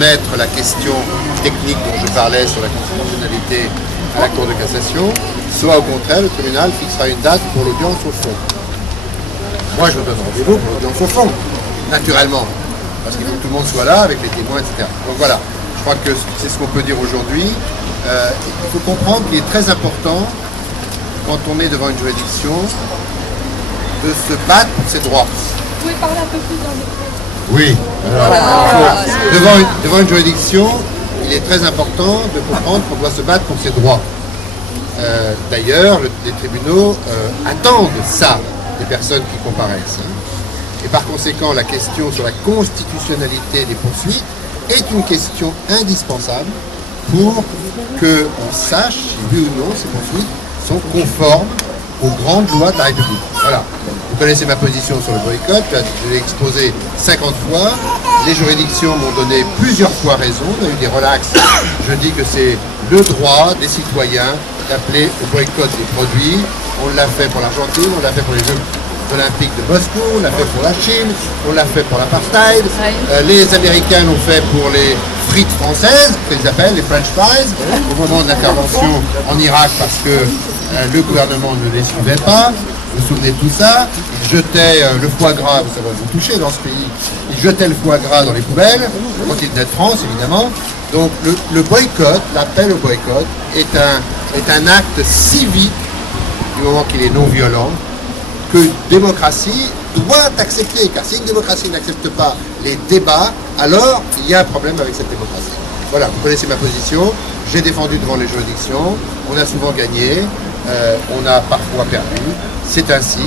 transmettre la question technique dont je parlais sur la constitutionnalité à la Cour de cassation, soit au contraire, le tribunal fixera une date pour l'audience au fond. Moi, je donne rendez-vous pour l'audience au fond, naturellement, parce qu'il faut que tout le monde soit là avec les témoins, etc. Donc voilà, je crois que c'est ce qu'on peut dire aujourd'hui. Il faut comprendre qu'il est très important, quand on est devant une juridiction, de se battre pour ses droits. Vous pouvez parler un peu plus dans le micro? Oui. Devant une juridiction, il est très important de comprendre qu'on doit se battre pour ses droits. D'ailleurs, les tribunaux attendent ça des personnes qui comparaissent. Et par conséquent, la question sur la constitutionnalité des poursuites est une question indispensable pour qu'on sache si oui ou non ces poursuites sont conformes aux grandes lois de la République. Voilà. Vous connaissez ma position sur le boycott, je l'ai exposé 50 fois. Les juridictions m'ont donné plusieurs fois raison. On a eu des relax. Je dis que c'est le droit des citoyens d'appeler au boycott des produits. On l'a fait pour l'Argentine, on l'a fait pour les Jeux olympiques de Moscou, on l'a fait pour la Chine, on l'a fait pour l'apartheid. Les Américains l'ont fait pour les frites françaises, qu'ils appellent les French fries, au moment de l'intervention en Irak parce que le gouvernement ne les suivait pas. Vous vous souvenez de tout ça? Ils jetaient le foie gras, vous savez, vous touchez dans ce pays, ils jetaient le foie gras dans les poubelles, quand il venait de France évidemment. Donc le boycott, l'appel au boycott, est un acte civique, du moment qu'il est non violent, que une démocratie doit accepter. Car si une démocratie n'accepte pas les débats, alors il y a un problème avec cette démocratie. Voilà, vous connaissez ma position, j'ai défendu devant les juridictions, on a souvent gagné, on a parfois perdu, c'est ainsi,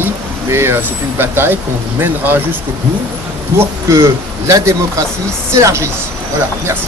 mais c'est une bataille qu'on mènera jusqu'au bout pour que la démocratie s'élargisse. Voilà, merci.